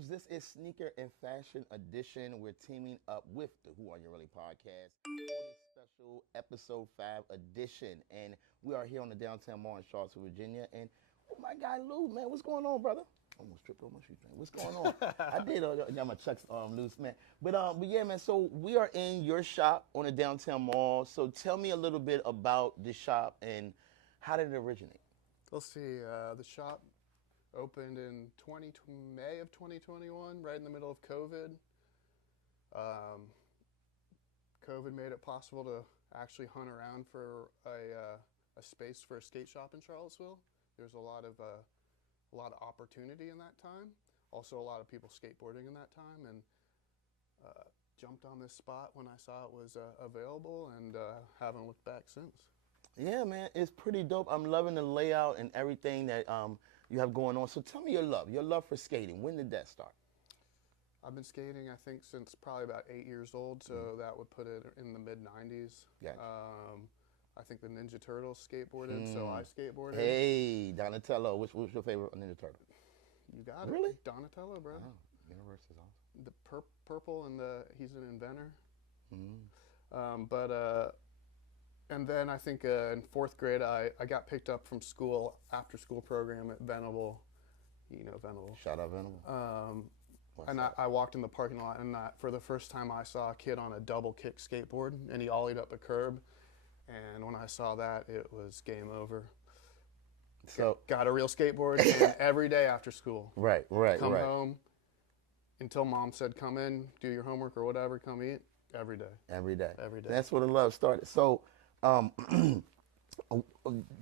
Greetings. This is Sneaker and Fashion Edition. We're teaming up with the Who Are You Really podcast for this special episode 5 edition. And we are here on the downtown mall in Charlottesville, Virginia. And oh, my guy Lou, man, what's going on, brother? Almost tripped over my shoestring. What's going on? I did. Got my chucks loose, man. But yeah, man. So we are in your shop on the downtown mall. So tell me a little bit about the shop and how did it originate? Let's see. The shop opened in May of 2021, right in the middle of COVID. COVID made it possible to actually hunt around for a space for a skate shop in Charlottesville. There's a lot of opportunity in that time. Also, a lot of people skateboarding in that time, and jumped on this spot when I saw it was available, and haven't looked back since. Yeah, man, it's pretty dope. I'm loving the layout and everything that you have going on. So tell me your love for skating. When did that start? I've been skating, I think, since probably about 8 years old, so that would put it in the mid-90s. Gotcha. I think the Ninja Turtles skateboarded, so I skateboarded. Hey, Donatello, what's your favorite Ninja Turtle? You got it. Really? Donatello, bro. Oh, Universe is awesome. The purple, and he's an inventor. And then I think in 4th grade, I got picked up from school, after school program at Venable. You know Venable. Shout out Venable. And I walked in the parking lot, and for the first time I saw a kid on a double kick skateboard, and he ollied up a curb. And when I saw that, it was game over. So got a real skateboard and every day after school. Right. Come home until mom said, come in, do your homework or whatever, come eat. Every day. Every day. Every day. That's where the love started. So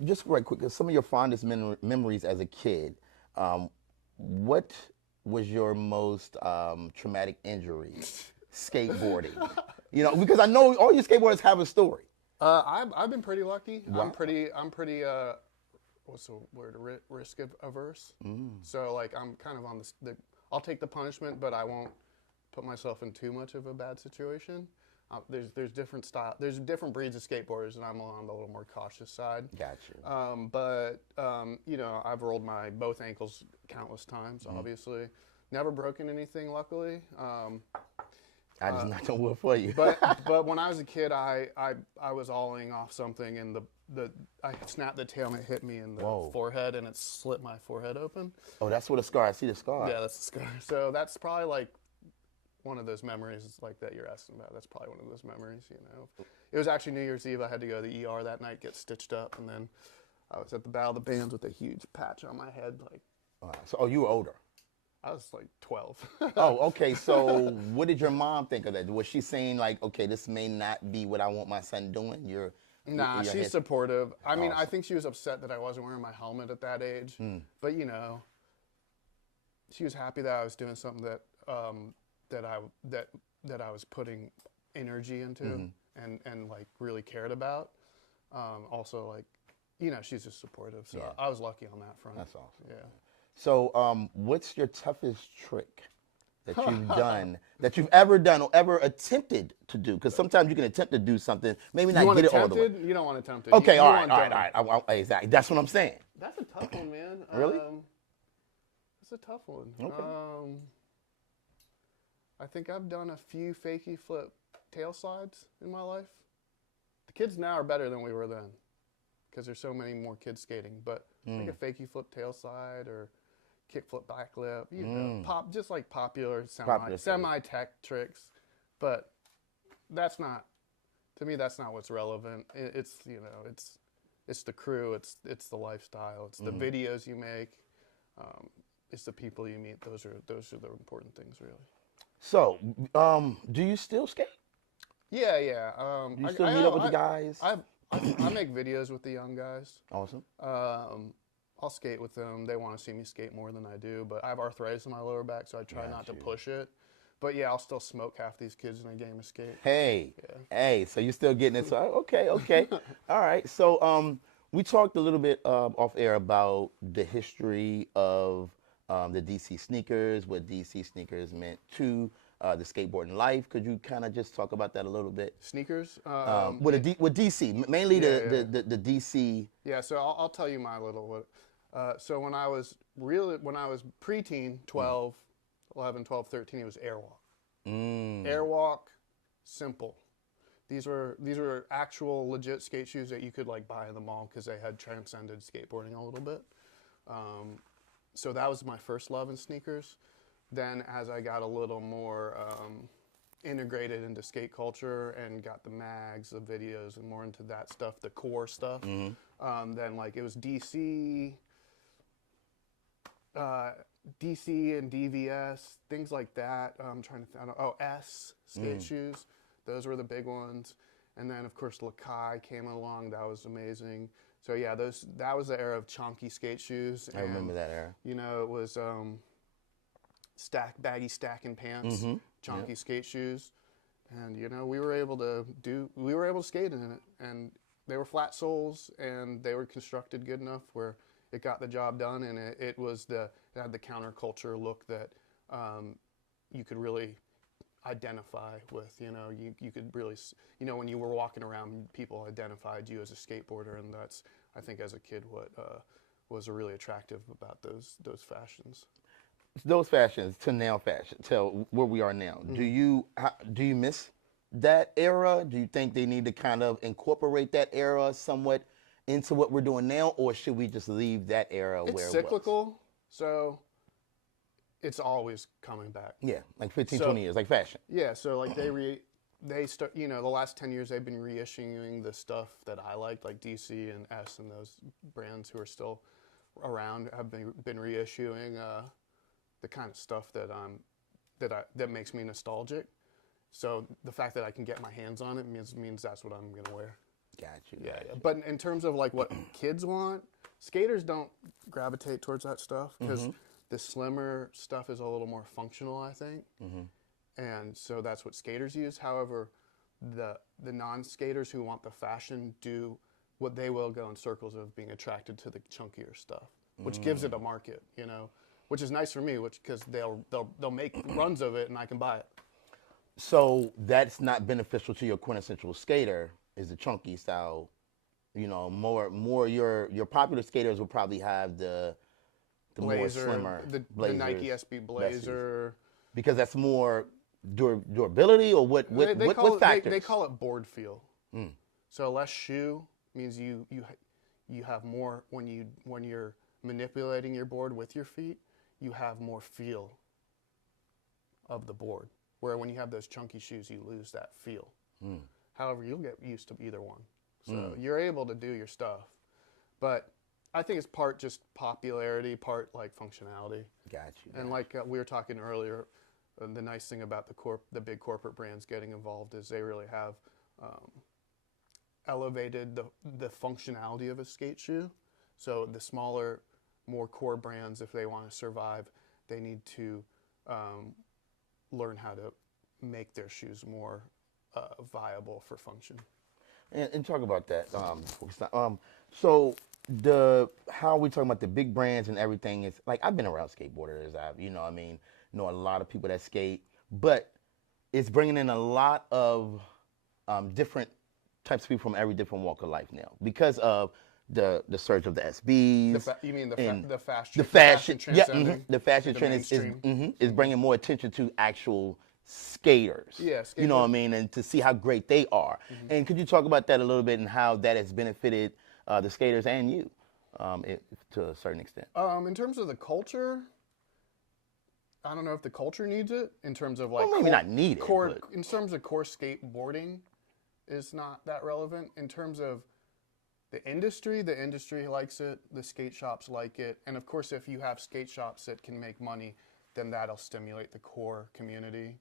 just right quick, some of your fondest memories as a kid, what was your most traumatic injury skateboarding? You know, because I know all your skateboarders have a story. I've been pretty lucky. Wow. I'm pretty what's the word, risk averse. So like I'm kind of on I'll take the punishment, but I won't put myself in too much of a bad situation. There's different there's different breeds of skateboarders, and I'm on the little more cautious side. Gotcha. But you know, I've rolled my both ankles countless times. Obviously, never broken anything, luckily. I just knocked on wood for you. but when I was a kid, I was olling off something, and I snapped the tail, and it hit me in the forehead, and it slit my forehead open. Oh, that's what the scar. I see the scar. Yeah, that's the scar. So that's probably like one of those memories like that you're asking about. That's probably one of those memories, you know. It was actually New Year's Eve. I had to go to the ER that night, get stitched up, and then I was at the Battle of the Bands with a huge patch on my head. Like, So you were older. I was like 12. Oh, okay. So what did your mom think of that? Was she saying like, okay, this may not be what I want my son doing? Nah, she's supportive. I mean, I think she was upset that I wasn't wearing my helmet at that age. But you know, she was happy that I was doing something that that I was putting energy into and like really cared about. Also, like, you know, she's just supportive. So Yeah. I was lucky on that front. That's awesome. Yeah. So what's your toughest trick that you've done, that you've ever done or ever attempted to do? Because sometimes you can attempt to do something, maybe not get it all the way. You don't want to attempt it. Okay, you all right. Exactly. That's what I'm saying. That's a tough one, man. Really? It's a tough one. Okay. I think I've done a few fakie flip tail slides in my life. The kids now are better than we were then, because there's so many more kids skating. But like a fakie flip tail slide or kickflip backlip, you know, just like popular semi-tech tricks. But that's not, to me, that's not what's relevant. It's, you know, it's the crew, it's the lifestyle, it's the videos you make, it's the people you meet. Those are the important things, really. So, do you still skate? Yeah. Do you still meet up with the guys? I make videos with the young guys. Awesome. I'll skate with them. They want to see me skate more than I do, but I have arthritis in my lower back, so I try not to push it. But yeah, I'll still smoke half these kids in a game of skate. Hey, so you're still getting it. So okay. All right. So we talked a little bit off air about the history of the DC sneakers, what DC sneakers meant to the skateboarding life. Could you kind of just talk about that a little bit? Sneakers? With DC, mainly the DC. Yeah, so I'll tell you my little. So when I was preteen, 12, 11, 12, 13, it was airwalk. Mm. Airwalk, simple. These were actual legit skate shoes that you could like buy in the mall because they had transcended skateboarding a little bit. So that was my first love in sneakers. Then as I got a little more integrated into skate culture and got the mags, the videos, and more into that stuff, the core stuff, then like it was DC and DVS, things like that. I'm trying to think. Oh, S skate shoes. Those were the big ones. And then, of course, Lakai came along. That was amazing. So, yeah, that was the era of chunky skate shoes. I remember that era. You know, it was baggy stacking pants, chunky skate shoes. And, you know, we were able to skate in it. And they were flat soles, and they were constructed good enough where it got the job done. And it had the counterculture look that you could really identify with. You know, you could really, you know, when you were walking around, people identified you as a skateboarder, and that's, I think, as a kid, what was really attractive about those fashions. Those fashions to now fashion, till where we are now. Do you miss that era? Do you think they need to kind of incorporate that era somewhat into what we're doing now, or should we just leave that era where it was? It's cyclical, so it's always coming back. Yeah, like 15, 20 years, like fashion. Yeah, so like they start, you know, the last 10 years they've been reissuing the stuff that I liked, like DC and S and those brands who are still around have been reissuing the kind of stuff that makes me nostalgic. So the fact that I can get my hands on it means that's what I'm gonna wear. Got you. Yeah, but in terms of like what kids want, skaters don't gravitate towards that stuff because the slimmer stuff is a little more functional, I think. And so that's what skaters use. However, the non-skaters who want the fashion do what they will go in circles of being attracted to the chunkier stuff, which gives it a market, you know, which is nice for me, because they'll make runs of it and I can buy it. So that's not beneficial to your quintessential skater, is the chunky style. You know, more your popular skaters will probably have the Blazer, more slimmer the Nike SB Blazer, because that's more durability, or what factors? They call it board feel. So less shoe means you have more when you're manipulating your board with your feet. You have more feel of the board. Where when you have those chunky shoes, you lose that feel. However, you'll get used to either one. So you're able to do your stuff. But I think it's part just popularity, part like functionality. Got you. And like we were talking earlier, the nice thing about the big corporate brands getting involved is they really have elevated the functionality of a skate shoe. So the smaller, more core brands, if they want to survive, they need to learn how to make their shoes more viable for function. And talk about that. So how we talking about the big brands and everything is like, I've been around skateboarders. Know a lot of people that skate, but it's bringing in a lot of different types of people from every different walk of life now because of the surge of the SBs. You mean the fashion? The fashion, the fashion the trend is bringing more attention to actual skaters. Yeah, you know what I mean, and to see how great they are. And could you talk about that a little bit and how that has benefited the skaters and you, to a certain extent? In terms of the culture, I don't know if the culture needs it. In terms of like, well, maybe not need it. In terms of core skateboarding, is not that relevant. In terms of the industry likes it, the skate shops like it, and of course if you have skate shops that can make money, then that'll stimulate the core community.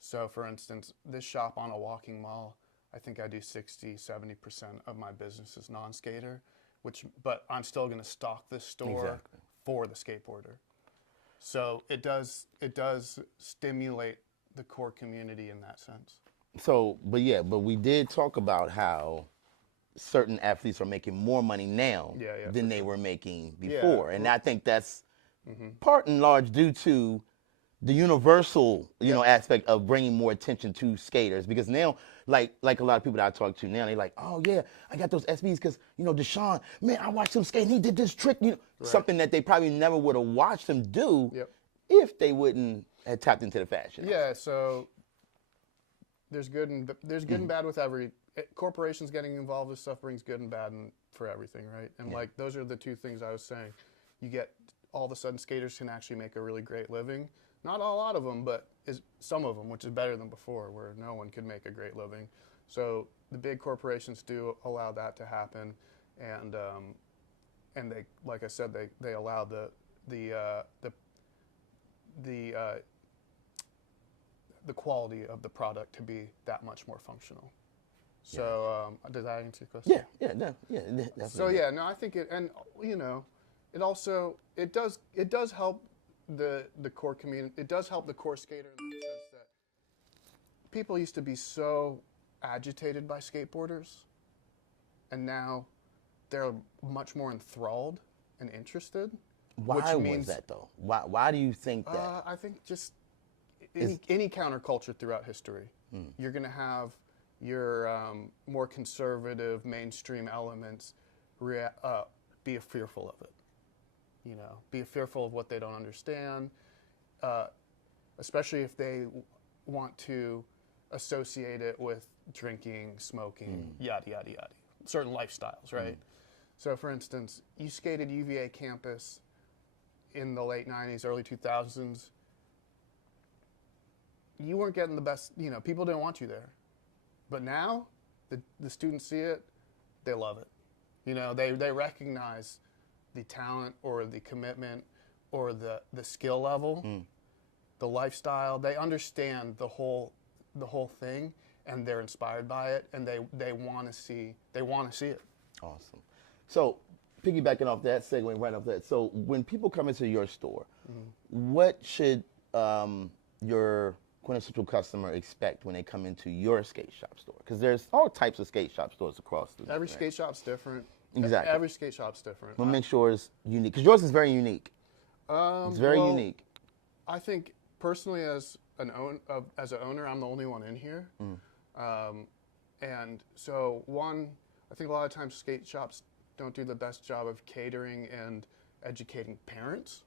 So for instance, this shop on a walking mall, I think I do 60-70% of my business is non-skater, but I'm still going to stock this store for the skateboarder. So it does stimulate the core community in that sense. So, but we did talk about how certain athletes are making more money now than they were making before. And I think that's part and large due to the universal, aspect of bringing more attention to skaters. Because now, like a lot of people that I talk to now, they're like, oh yeah, I got those SBs because, Deshaun, man, I watched him skate and he did this trick, something that they probably never would have watched him do. if they wouldn't have tapped into the fashion. Yeah, so there's good and bad with every corporations getting involved with stuff brings good and bad for everything, right? And like those are the two things I was saying. You get all of a sudden skaters can actually make a really great living. Not a lot of them, but some of them, which is better than before, where no one could make a great living. So the big corporations do allow that to happen, and they, like I said, they allow the quality of the product to be that much more functional. So does that answer your question? Definitely. So yeah, no, I think it, and you know, it also it does help the core community. It does help the core skater in the sense that people used to be so agitated by skateboarders, and now they're much more enthralled and interested. Why was that though? Why do you think that? I think just any counterculture throughout history, you're going to have your more conservative mainstream elements be fearful of it. You know, be fearful of what they don't understand, especially if they want to associate it with drinking, smoking, yada, yada, yada. Certain lifestyles, right? So, for instance, you skated UVA campus in the late 90s, early 2000s. You weren't getting the best, you know, people didn't want you there. But now, the students see it, they love it. You know, they recognize the talent or the commitment or the skill level, the lifestyle. They understand the whole thing, and they're inspired by it, and they want to see it. Awesome. So, piggybacking off that, segueing right off that. So, when people come into your store, what should your quintessential customer expect when they come into your skate shop store? Because there's all types of skate shop stores across the Every skate shop's different. Exactly. Every skate shop's different. We'll make sure it's unique, because yours is very unique. It's very unique. I think personally, as an owner, I'm the only one in here, and so I think a lot of times skate shops don't do the best job of catering and educating parents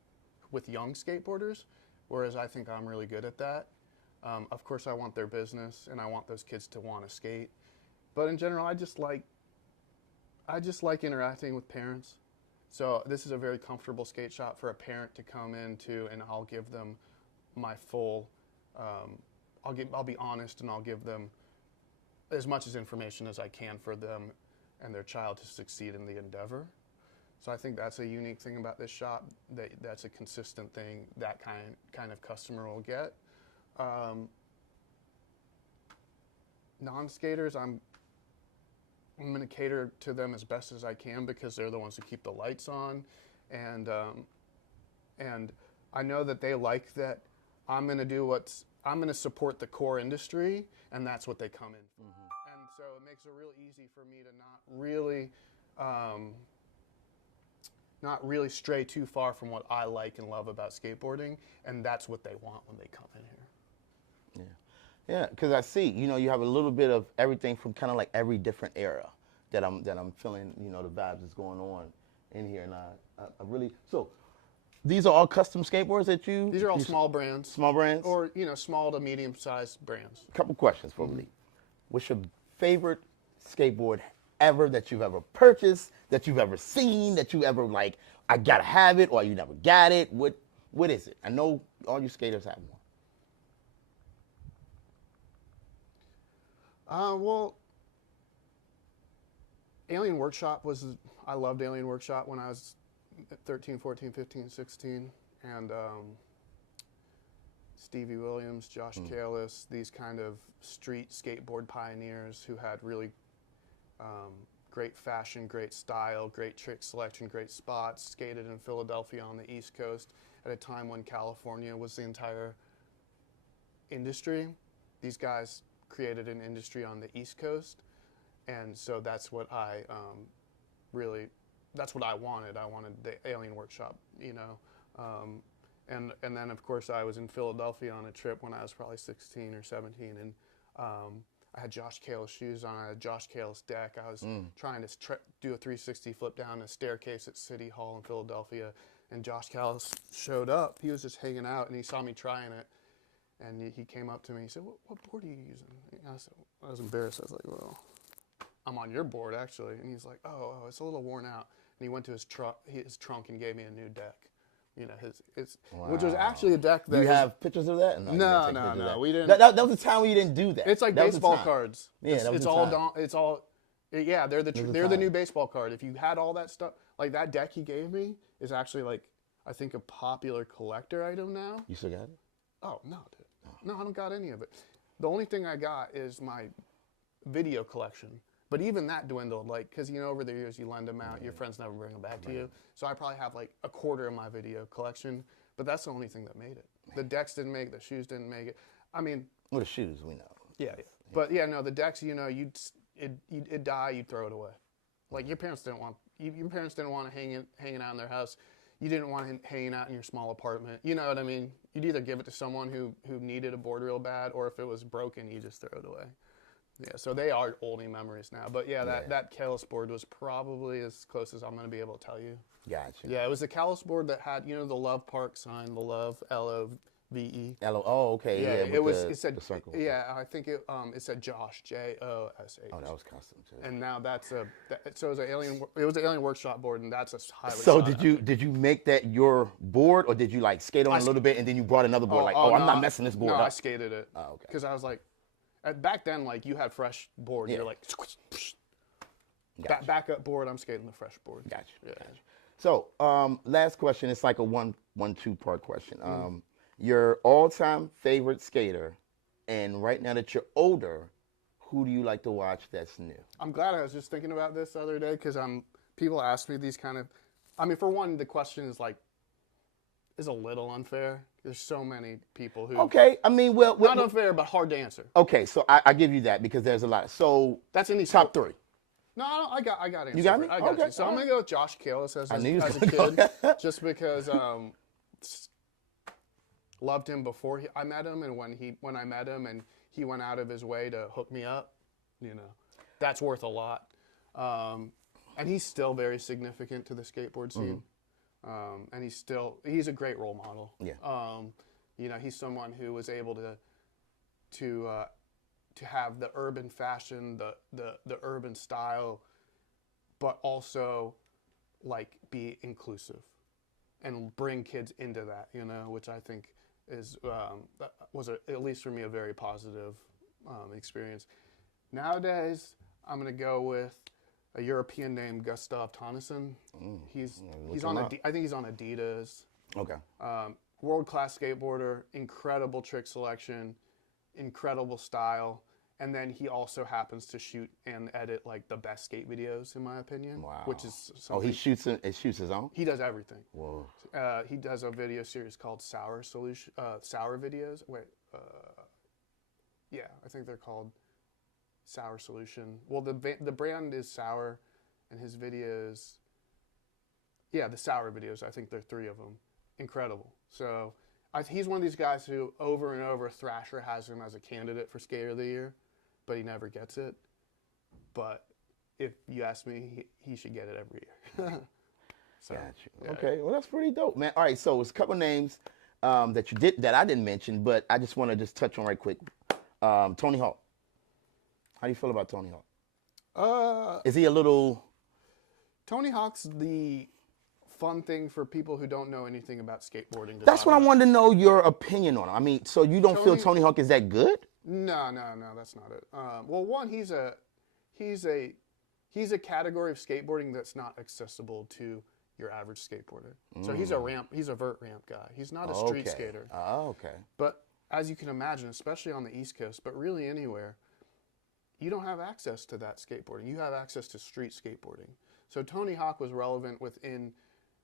with young skateboarders, whereas I think I'm really good at that. Of course, I want their business, and I want those kids to want to skate, but in general, I just like interacting with parents. So this is a very comfortable skate shop for a parent to come into, and I'll give them my full. I'll be honest, and I'll give them as much information as I can for them and their child to succeed in the endeavor. So I think that's a unique thing about this shop. That's a consistent thing that kind of customer will get. Non-skaters, I'm going to cater to them as best as I can because they're the ones who keep the lights on, and I know that they like that. I'm going to support the core industry, and that's what they come in for. And so it makes it real easy for me to not really stray too far from what I like and love about skateboarding, and that's what they want when they come in here. Yeah, because I see, you know, you have a little bit of everything from kind of like every different era that I'm feeling, you know, the vibes that's going on in here, and I really, so these are all custom skateboards that you? These are all small brands. Small brands? Or, you know, small to medium-sized brands. A couple questions for me. What's your favorite skateboard ever that you've ever purchased, that you've ever seen, that you ever like, I gotta have it, or you never got it? What is it? I know all you skaters have one. Well, Alien Workshop I loved Alien Workshop when I was 13, 14, 15, 16. And Stevie Williams, Josh Kalis, these kind of street skateboard pioneers who had really great fashion, great style, great trick selection, great spots, skated in Philadelphia on the East Coast at a time when California was the entire industry. These guys created an industry on the East Coast, and so that's what I that's what I wanted. I wanted the Alien Workshop, you know, and then of course I was in Philadelphia on a trip when I was probably 16 or 17, and I had Josh Kalis shoes on. I had Josh Kalis deck. I was trying to do a 360 flip down a staircase at City Hall in Philadelphia, and Josh Callis showed up. He was just hanging out, and he saw me trying it, and he came up to me. He said, "What board are you using?" And I was embarrassed. I was like, "Well, I'm on your board actually." And he's like, "Oh, it's a little worn out." And he went to his trunk and gave me a new deck. You know, which was actually a deck that. Do you have pictures of that? No, we didn't. That was the time when you didn't do that. It's like that baseball cards. Yeah, it's all. Yeah, they're the new baseball card. If you had all that stuff, like that deck he gave me is actually like, I think, a popular collector item now. You still got it? Oh no, dude. No, I don't got any of it. The only thing I got is my video collection. But even that dwindled, like, because, you know, over the years you lend them out, your friends never bring them back to you. So I probably have like a quarter of my video collection, but that's the only thing that made it. The decks didn't make it, the shoes didn't make it. I mean, well, the shoes we know. Yeah. But yeah, no, the decks, you know, it'd die, you'd throw it away. Like your parents didn't want it hanging out in their house. You didn't want it hanging out in your small apartment. You know what I mean? You'd either give it to someone who needed a board real bad, or if it was broken, you just throw it away. Yeah, so they are oldie memories now. But yeah, that Kalis board was probably as close as I'm going to be able to tell you. Gotcha. Yeah, it was the Kalis board that had, you know, the Love Park sign, the Love, L-O-V-E. Oh, okay. Yeah, it said, the circle. Yeah, I think it said Josh, J-O-S-H. Oh, that was custom too. And now so it was an Alien Workshop board, and that's a highly So did you make that your board, or did you like skate on a little bit and then you brought another board? I'm not messing this board up. I skated it. Oh, okay. Because I was like, back then, like, you had fresh board. Yeah. You're like, Gotcha. backup board, I'm skating the fresh board. Gotcha. Yeah. Gotcha. So, last question. It's like a two-part question. Your all-time favorite skater, and right now that you're older, who do you like to watch that's new? I'm glad I was just thinking about this the other day, because people ask me these kind of, I mean, for one, the question is a little unfair. There's so many people who. Okay, I mean, well, not unfair, but hard to answer. Okay, so I give you that because there's a lot. So that's in the top three. No, I got answer. You got me? I got okay. you. So I'm gonna go with Josh Kalis as a kid, just because loved him before I met him, and when I met him and he went out of his way to hook me up, you know, that's worth a lot. And he's still very significant to the skateboard scene. And he's a great role model. Yeah. You know, he's someone who was able to have the urban fashion, the urban style, but also like be inclusive and bring kids into that, you know, which I think was at least for me a very positive experience. Nowadays, I'm gonna go with a European named Gustav Tonnesson. He's on I think he's on Adidas. Okay. World-class skateboarder, incredible trick selection, incredible style, and then he also happens to shoot and edit like the best skate videos, in my opinion. Wow. Which is something. Oh, he shoots his own? He does everything. Whoa. He does a video series called Sour Videos. Wait, yeah, I think they're called Sour Solution. Well, the brand is Sour, and his videos, the Sour videos. I think there are 3 of them. Incredible. So he's one of these guys who over and over Thrasher has him as a candidate for Skater of the Year, but he never gets it. But if you ask me, he should get it every year. So, got you. Yeah. Okay, well that's pretty dope, man. All right, so it's a couple names that I didn't mention, but I just want to touch on right quick. Tony Hawk. How do you feel about Tony Hawk? Is he a little? Tony Hawk's the fun thing for people who don't know anything about skateboarding. That's what I wanted to know your opinion on. I mean, so you don't feel Tony Hawk is that good? No, that's not it. Well, one, he's a category of skateboarding that's not accessible to your average skateboarder. So he's a vert ramp guy. He's not a street skater. Oh, okay. But as you can imagine, especially on the East Coast, but really anywhere, you don't have access to that skateboarding. You have access to street skateboarding. So Tony Hawk was relevant within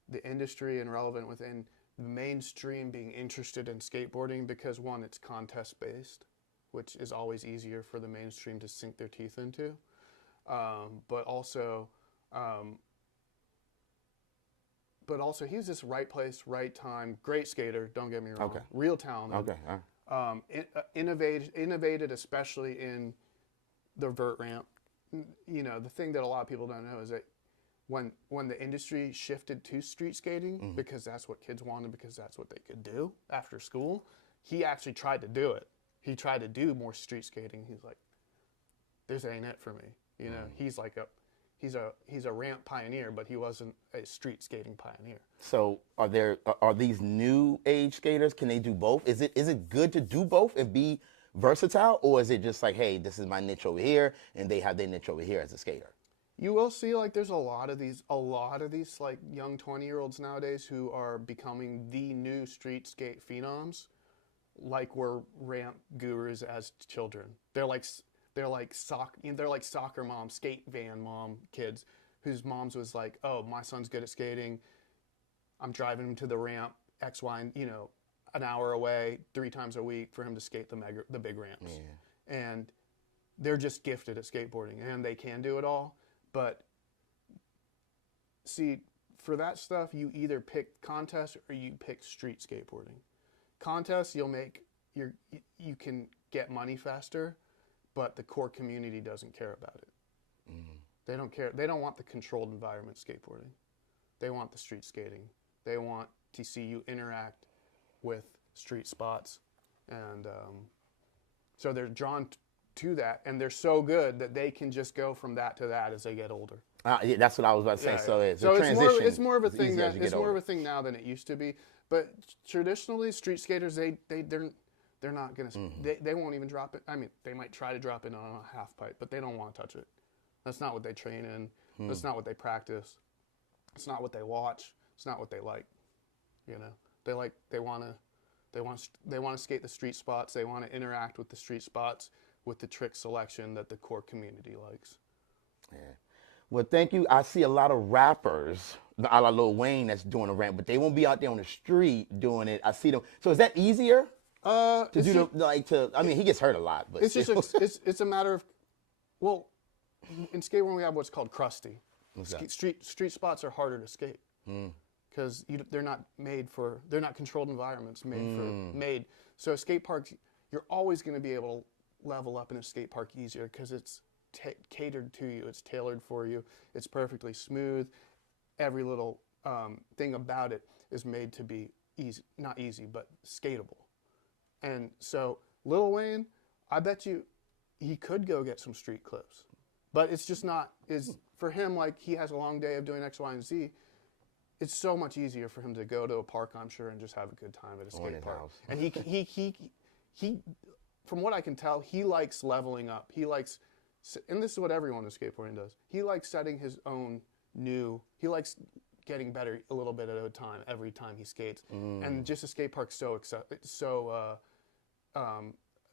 the industry and relevant within the mainstream being interested in skateboarding because, one, it's contest-based, which is always easier for the mainstream to sink their teeth into. But also he's this right place, right time, great skater, don't get me wrong. Okay. Real talented. Okay. Innovated especially in the vert ramp. You know, the thing that a lot of people don't know is that when the industry shifted to street skating, because that's what kids wanted, because that's what they could do after school, he actually tried to do it. He tried to do more street skating. He's like, this ain't it for me. You know, he's like he's a ramp pioneer, but he wasn't a street skating pioneer. So are these new age skaters? Can they do both? Is it good to do both and be versatile, or is it just like, hey, this is my niche over here, and they have their niche over here as a skater? You will see, like, there's a lot of these like young 20-year-olds nowadays who are becoming the new street skate phenoms, like were ramp gurus as children. They're like soccer mom, skate van mom kids whose moms was like, oh, my son's good at skating. I'm driving him to the ramp X, Y, and, an hour away 3 times a week for him to skate the big ramps. Yeah. And they're just gifted at skateboarding, and they can do it all. But see, for that stuff, you either pick contest or you pick street skateboarding. Contests, you can get money faster, but the core community doesn't care about it. They don't care. They don't want the controlled environment skateboarding. They want the street skating. They want to see you interact with street spots. And so they're drawn to that, and they're so good that they can just go from that to that as they get older. Yeah, that's what I was about to say. Yeah, So it's more of a thing that it's more of a thing now than it used to be. But traditionally, street skaters they're not gonna they won't even drop it. I mean, they might try to drop it on a half pipe, but they don't want to touch it. That's not what they train in. That's not what they practice. It's not what they watch. It's not what they like. They want to skate the street spots. They want to interact with the street spots, with the trick selection that the core community likes. Yeah. Well, thank you. I see a lot of rappers, a la Lil Wayne, that's doing a ramp, but they won't be out there on the street doing it. I see them. So is that easier to do? I mean, he gets hurt a lot, but it's just it's a matter of, well, in skateboarding we have what's called crusty. Street spots are harder to skate because they're not controlled environments made. So skate parks, you're always going to be able to level up in a skate park easier because it's catered to you. It's tailored for you. It's perfectly smooth. Every little thing about it is made to be easy, not easy, but skatable. And so Lil Wayne, I bet you he could go get some street clips, but it's just not for him. Like, he has a long day of doing X, Y, and Z. It's so much easier for him to go to a park, I'm sure, and just have a good time at a skate park. House. And he from what I can tell, he likes leveling up. He likes, and this is what everyone in skateboarding does, he likes setting his own he likes getting better a little bit at a time every time he skates. And just a skate park's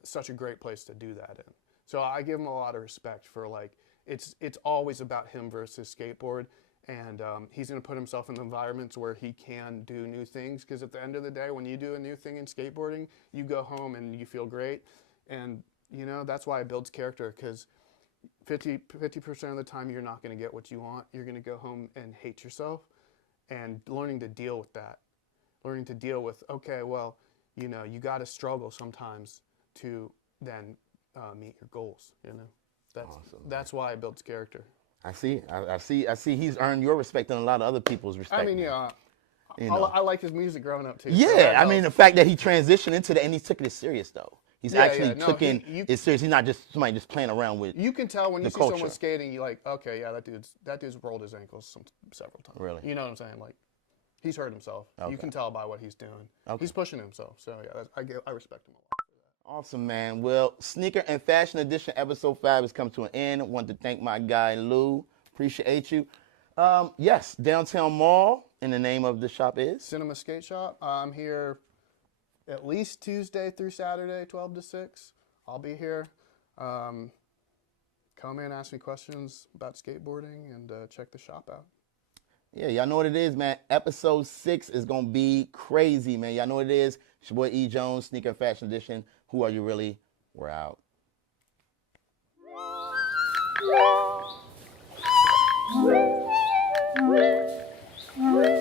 such a great place to do that in. So I give him a lot of respect for, like, it's always about him versus skateboard. And he's going to put himself in environments where he can do new things, because at the end of the day, when you do a new thing in skateboarding, you go home and you feel great. And, that's why it builds character, because 50% of the time you're not going to get what you want. You're going to go home and hate yourself, and learning to deal with that. Learning to deal with, okay, well, you got to struggle sometimes to then meet your goals, That's why it builds character. I see. He's earned your respect and a lot of other people's respect. I mean, yeah. I like his music growing up too. Yeah, so I mean, the fact that he transitioned into and he's taking it serious though. He's actually taking it serious. He's not just somebody just playing around with. You can tell when you see someone skating, you're like, okay, yeah, that dude's rolled his ankles several times. Really? You know what I'm saying? Like, he's hurt himself. Okay. You can tell by what he's doing. Okay. He's pushing himself. So yeah, I respect him a lot. Awesome, man. Well, Sneaker and Fashion Edition episode 5 has come to an end. I want to thank my guy Lou. Appreciate you. Yes, Downtown Mall, and the name of the shop is? Cinemaskateshop. I'm here at least Tuesday through Saturday, 12 to 6. I'll be here. Come in, ask me questions about skateboarding, and check the shop out. Yeah, y'all know what it is, man. Episode 6 is going to be crazy, man. Y'all know what it is. It's your boy E. Jones, Sneaker and Fashion Edition. Who are you really? We're out. Woo!